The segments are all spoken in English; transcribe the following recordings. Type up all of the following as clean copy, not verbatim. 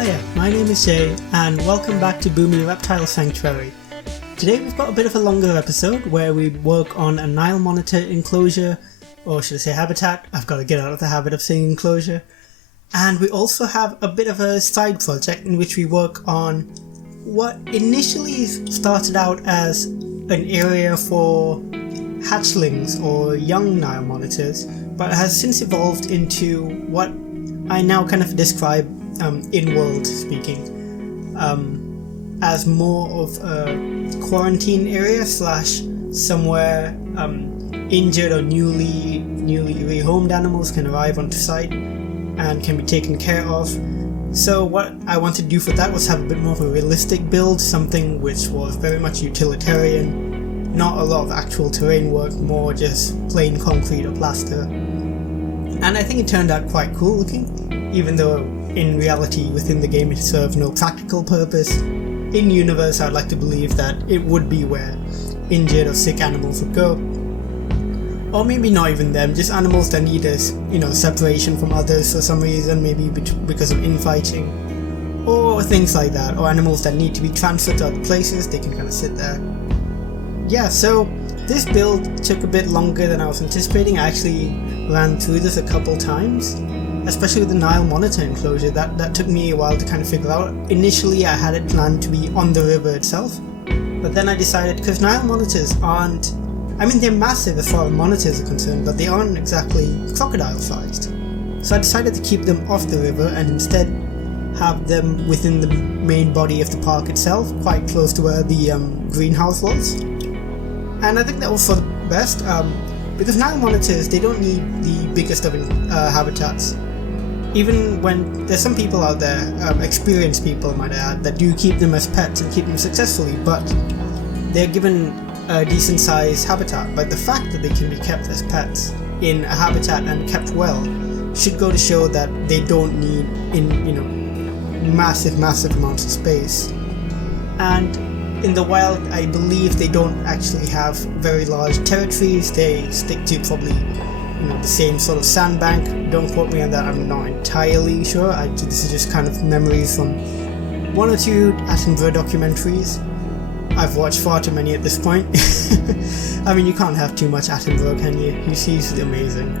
Hiya, my name is Jay, and welcome back to Bumi Reptile Sanctuary. Today we've got a bit of a longer episode where we work on a Nile monitor enclosure, or should I say habitat. I've got to get out of the habit of saying enclosure. And we also have a bit of a side project in which we work on what initially started out as an area for hatchlings or young Nile monitors, but has since evolved into what I now kind of describe, in-world speaking, as more of a quarantine area slash somewhere injured or newly rehomed animals can arrive onto site and can be taken care of. So what I wanted to do for that was have a bit more of a realistic build, something which was very much utilitarian, not a lot of actual terrain work, more just plain concrete or plaster. And I think it turned out quite cool looking, even though in reality within the game it serves no practical purpose. In universe I'd like to believe that it would be where injured or sick animals would go. Or maybe not even them, just animals that need a separation from others for some reason, maybe because of infighting, or things like that, or animals that need to be transferred to other places, they can kind of sit there. Yeah, so this build took a bit longer than I was anticipating. I actually ran through this a couple times, especially with the Nile monitor enclosure. That took me a while to kind of figure out. Initially I had it planned to be on the river itself, but then I decided, because Nile monitors aren't, they're massive as far as monitors are concerned, but they aren't exactly crocodile sized. So I decided to keep them off the river and instead have them within the main body of the park itself, quite close to where the greenhouse was. And I think that was for the best, because Nile monitors, they don't need the biggest of habitats. Even when there's some people out there, experienced people might add, that do keep them as pets and keep them successfully, but they're given a decent sized habitat. But the fact that they can be kept as pets in a habitat and kept well should go to show that they don't need massive amounts of space. And in the wild, I believe they don't actually have very large territories. They stick to probably the same sort of sandbank. Don't quote me on that, I'm not entirely sure. This is just kind of memories from one or two Attenborough documentaries. I've watched far too many at this point. You can't have too much Attenborough, can you? He's amazing.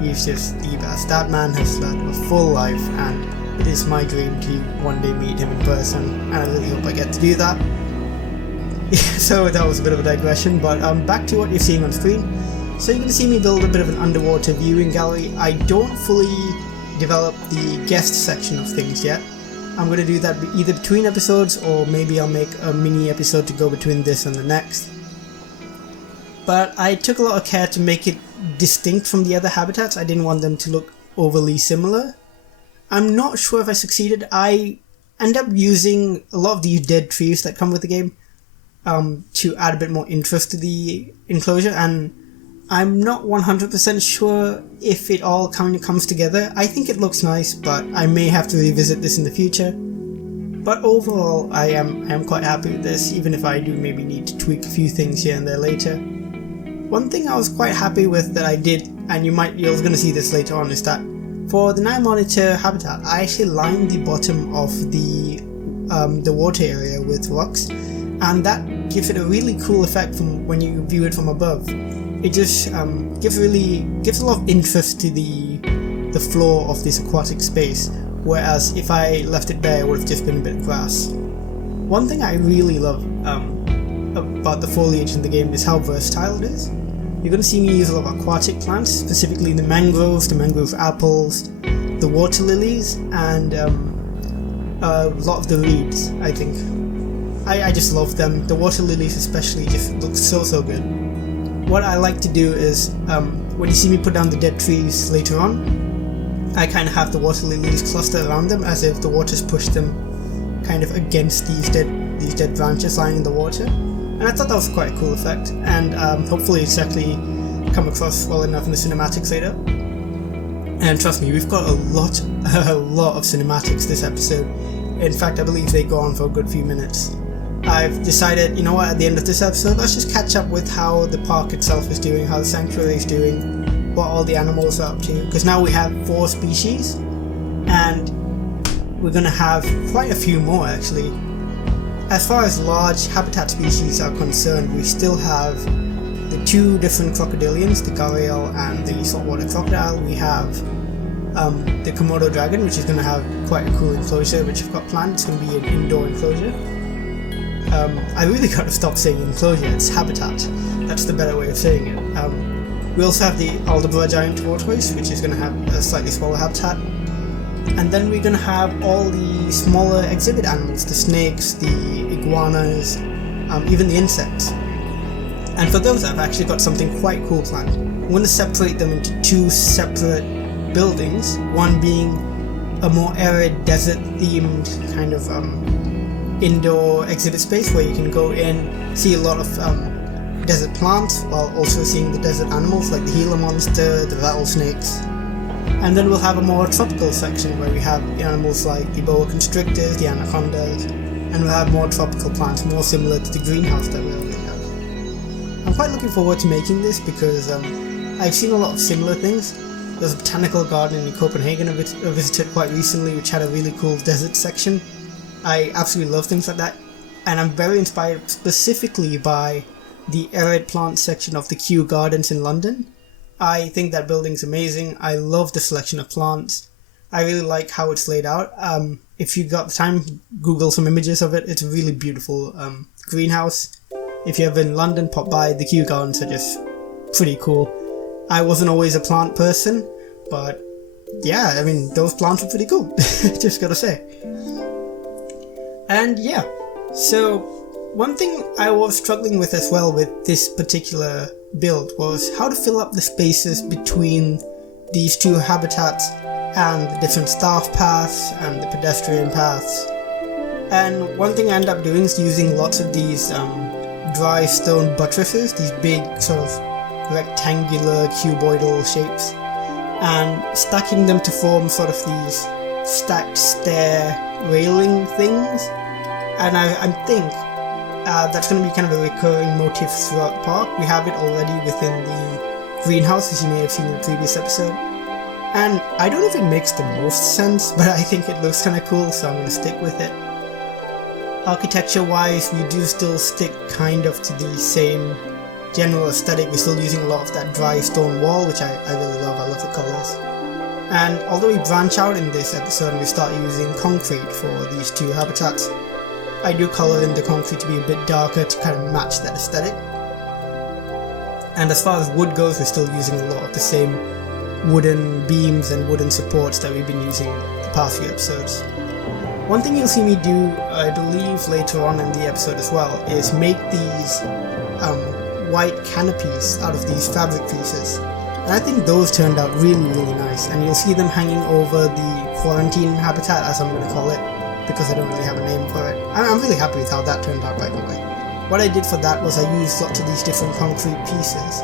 He's just the best. That man has led a full life, and it is my dream to one day meet him in person, and I really hope I get to do that. So that was a bit of a digression, but back to what you're seeing on screen. So you're going to see me build a bit of an underwater viewing gallery. I don't fully develop the guest section of things yet. I'm going to do that either between episodes, or maybe I'll make a mini episode to go between this and the next. But I took a lot of care to make it distinct from the other habitats. I didn't want them to look overly similar. I'm not sure if I succeeded. I end up using a lot of these dead trees that come with the game to add a bit more interest to the enclosure, and I'm not 100% sure if it all kind of comes together. I think it looks nice, but I may have to revisit this in the future. But overall, I am quite happy with this, even if I do maybe need to tweak a few things here and there later. One thing I was quite happy with that I did, and you're going to see this later on, is that for the Nile monitor habitat, I actually lined the bottom of the water area with rocks, and that gives it a really cool effect from when you view it from above. It just gives a lot of interest to the floor of this aquatic space, whereas if I left it bare, it would have just been a bit of grass. One thing I really love about the foliage in the game is how versatile it is. You're going to see me use a lot of aquatic plants, specifically the mangrove apples, the water lilies, and a lot of the reeds, I think. I just love them. The water lilies especially just look so good. What I like to do is, when you see me put down the dead trees later on, I kind of have the water lilies cluster around them as if the water's pushed them kind of against these dead branches lying in the water. And I thought that was quite a cool effect, and hopefully it's actually come across well enough in the cinematics later. And trust me, we've got a lot of cinematics this episode. In fact, I believe they go on for a good few minutes. I've decided, at the end of this episode, let's just catch up with how the park itself is doing, how the sanctuary is doing, what all the animals are up to, because now we have 4 species, and we're going to have quite a few more actually. As far as large habitat species are concerned, we still have the two different crocodilians, the gharial and the saltwater crocodile. We have the Komodo dragon, which is going to have quite a cool enclosure, which I've got planned. It's going to be an indoor enclosure. I really got to stop saying enclosure, it's habitat. That's the better way of saying it. We also have the Aldabra giant tortoise, which is going to have a slightly smaller habitat. And then we're going to have all the smaller exhibit animals, the snakes, the iguanas, even the insects. And for those, I've actually got something quite cool planned. I'm going to separate them into two separate buildings, one being a more arid desert themed kind of indoor exhibit space where you can go in, see a lot of desert plants while also seeing the desert animals like the Gila monster, the rattlesnakes. And then we'll have a more tropical section where we have animals like the boa constrictors, the anacondas, and we'll have more tropical plants, more similar to the greenhouse that we already have. I'm quite looking forward to making this because I've seen a lot of similar things. There's a botanical garden in Copenhagen I visited quite recently, which had a really cool desert section. I absolutely love things like that, and I'm very inspired specifically by the arid plant section of the Kew Gardens in London. I think that building's amazing. I love the selection of plants. I really like how it's laid out. If you got the time, Google some images of it. It's a really beautiful greenhouse. If you're ever in London, pop by. The Kew Gardens are just pretty cool. I wasn't always a plant person, but yeah, I mean, those plants are pretty cool. Just gotta say. And yeah, so one thing I was struggling with as well with this particular build was how to fill up the spaces between these two habitats and the different staff paths and the pedestrian paths. And one thing I ended up doing is using lots of these dry stone buttresses, these big sort of rectangular cuboidal shapes, and stacking them to form sort of these stacked stair railing things. And I think that's going to be kind of a recurring motif throughout the park. We have it already within the greenhouse, as you may have seen in the previous episode. And I don't know if it makes the most sense, but I think it looks kind of cool, so I'm going to stick with it. Architecture-wise, we do still stick kind of to the same general aesthetic. We're still using a lot of that dry stone wall, which I really love. I love the colours. And although we branch out in this episode and we start using concrete for these two habitats, I do colour in the concrete to be a bit darker to kind of match that aesthetic. And as far as wood goes, we're still using a lot of the same wooden beams and wooden supports that we've been using the past few episodes. One thing you'll see me do, I believe later on in the episode as well, is make these white canopies out of these fabric pieces. And I think those turned out really, really nice. And you'll see them hanging over the quarantine habitat, as I'm going to call it, because I don't really have a name for it. I'm really happy with how that turned out, by the way. What I did for that was I used lots of these different concrete pieces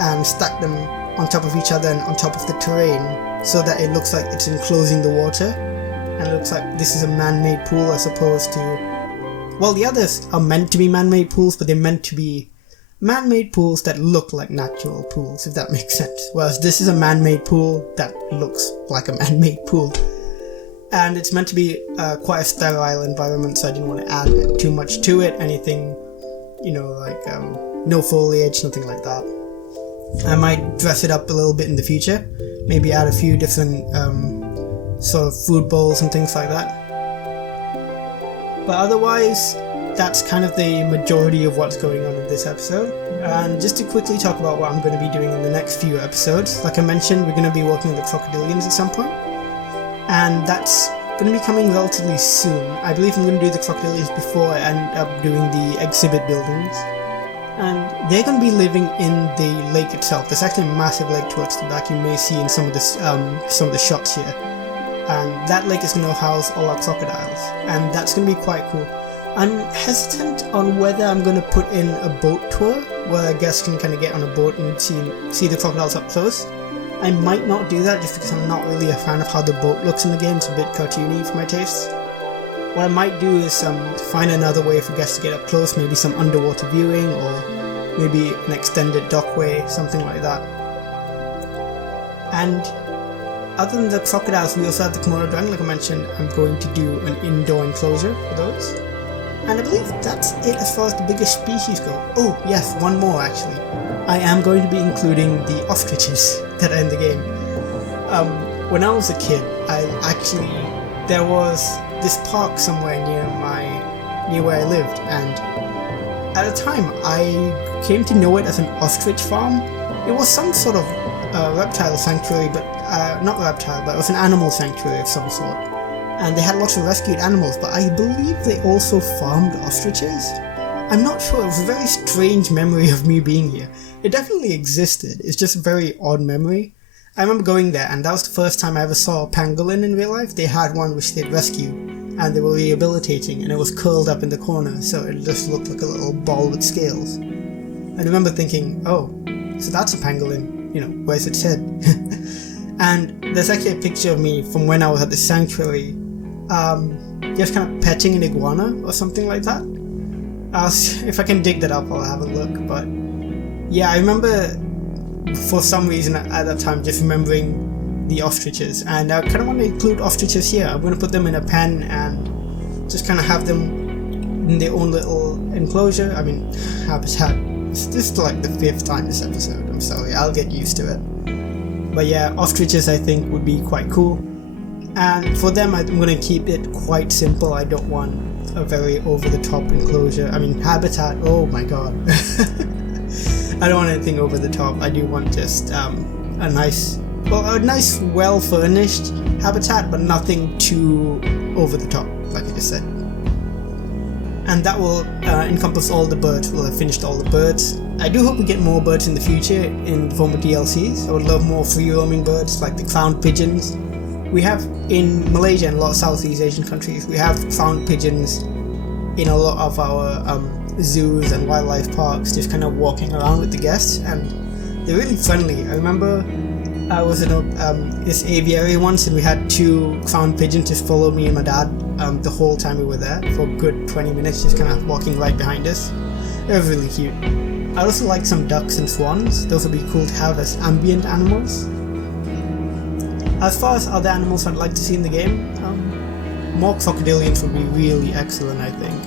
and stacked them on top of each other and on top of the terrain so that it looks like it's enclosing the water, and it looks like this is a man-made pool as opposed to... Well, the others are meant to be man-made pools, but they're meant to be man-made pools that look like natural pools, if that makes sense. Whereas this is a man-made pool that looks like a man-made pool. And it's meant to be quite a sterile environment, so I didn't want to add too much to it. Anything, like no foliage, nothing like that. I might dress it up a little bit in the future. Maybe add a few different sort of food bowls and things like that. But otherwise, that's kind of the majority of what's going on in this episode. And just to quickly talk about what I'm going to be doing in the next few episodes, like I mentioned, we're going to be working with the crocodilians at some point. And that's going to be coming relatively soon. I believe I'm going to do the crocodilians before I end up doing the exhibit buildings. And they're going to be living in the lake itself. There's actually a massive lake towards the back you may see in some of the shots here. And that lake is going to house all our crocodiles. And that's going to be quite cool. I'm hesitant on whether I'm going to put in a boat tour where guests can kind of get on a boat and see the crocodiles up close. I might not do that just because I'm not really a fan of how the boat looks in the game. It's a bit cartoony for my tastes. What I might do is find another way for guests to get up close, maybe some underwater viewing or maybe an extended dockway, something like that. And other than the crocodiles, we also have the Komodo dragon. Like I mentioned, I'm going to do an indoor enclosure for those. And I believe that's it as far as the biggest species go. Oh, yes, one more actually. I am going to be including the ostriches that are in the game. When I was a kid, there was this park somewhere near where I lived, and at the time I came to know it as an ostrich farm. It was some sort of reptile sanctuary, but not reptile, but it was an animal sanctuary of some sort. And they had lots of rescued animals, but I believe they also farmed ostriches. I'm not sure, it was a very strange memory of me being here. It definitely existed, it's just a very odd memory. I remember going there, and that was the first time I ever saw a pangolin in real life. They had one which they'd rescued, and they were rehabilitating, and it was curled up in the corner, so it just looked like a little ball with scales. I remember thinking, oh, so that's a pangolin, where's its head? And there's actually a picture of me from when I was at the sanctuary, just kind of petting an iguana or something like that. If I can dig that up, I'll have a look, but yeah, I remember for some reason at that time just remembering the ostriches, and I kind of want to include ostriches here. I'm going to put them in a pen and just kind of have them in their own little enclosure. I mean, habitat. This is like the 5th time this episode, I'm sorry, I'll get used to it. But yeah, ostriches I think would be quite cool. And for them I'm going to keep it quite simple. I don't want a very over-the-top enclosure. I mean, habitat, oh my god. I don't want anything over the top. I do want just a nice, well-furnished habitat, but nothing too over the top, like I just said. And that will encompass all the birds. We'll have finished all the birds. I do hope we get more birds in the future in the form of DLCs. I would love more free-roaming birds, like the crowned pigeons. We have, in Malaysia and a lot of Southeast Asian countries, we have crowned pigeons in a lot of our zoos and wildlife parks, just kind of walking around with the guests, and they're really friendly. I remember I was in this aviary once, and we had 2 crowned pigeons just follow me and my dad the whole time we were there for a good 20 minutes, just kind of walking right behind us. It was really cute. I also like some ducks and swans. Those would be cool to have as ambient animals. As far as other animals I'd like to see in the game, more crocodilians would be really excellent, I think.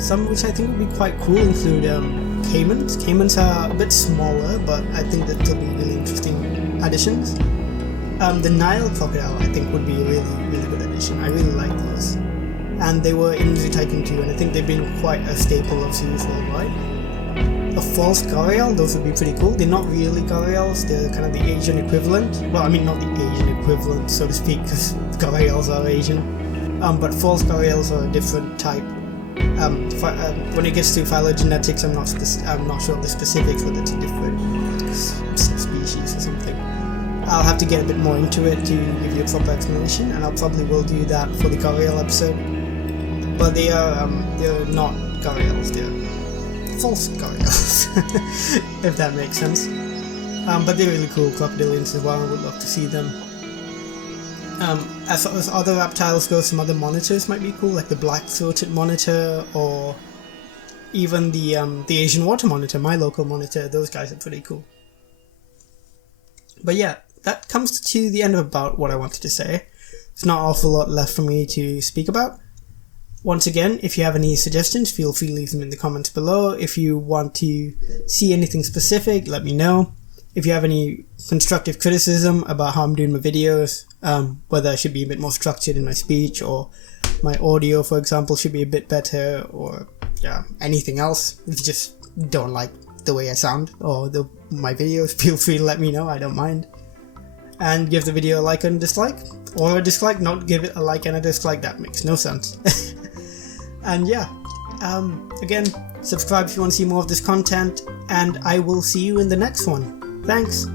Some which I think would be quite cool include caimans. Caimans are a bit smaller, but I think that they'll be really interesting additions. The Nile crocodile I think would be a really, really good addition. I really like those. And they were in Zoo Tycoon 2, and I think they've been quite a staple of zoos worldwide. A false gharial, those would be pretty cool. They're not really gharials, they're kind of the Asian equivalent. Well, I mean not the Asian equivalent, so to speak, because gharials are Asian. But false gharials are a different type. When it gets to phylogenetics, I'm not sure of the specifics, whether it's a different species or something. I'll have to get a bit more into it to give you a proper explanation, and I'll probably will do that for the gharial episode. But they're not gharials, they're false gharials, if that makes sense. But they're really cool crocodilians as well. I would love to see them. As far as other reptiles go, some other monitors might be cool, like the black-throated monitor, or even the Asian water monitor, my local monitor. Those guys are pretty cool. But yeah, that comes to the end of about what I wanted to say. There's not an awful lot left for me to speak about. Once again, if you have any suggestions, feel free to leave them in the comments below. If you want to see anything specific, let me know. If you have any constructive criticism about how I'm doing my videos, whether I should be a bit more structured in my speech, or my audio, for example, should be a bit better, or yeah, anything else. If you just don't like the way I sound or my videos, feel free to let me know, I don't mind. And give the video a like and dislike, or a dislike, not give it a like and a dislike, that makes no sense. And yeah, again, subscribe if you want to see more of this content, and I will see you in the next one. Thanks!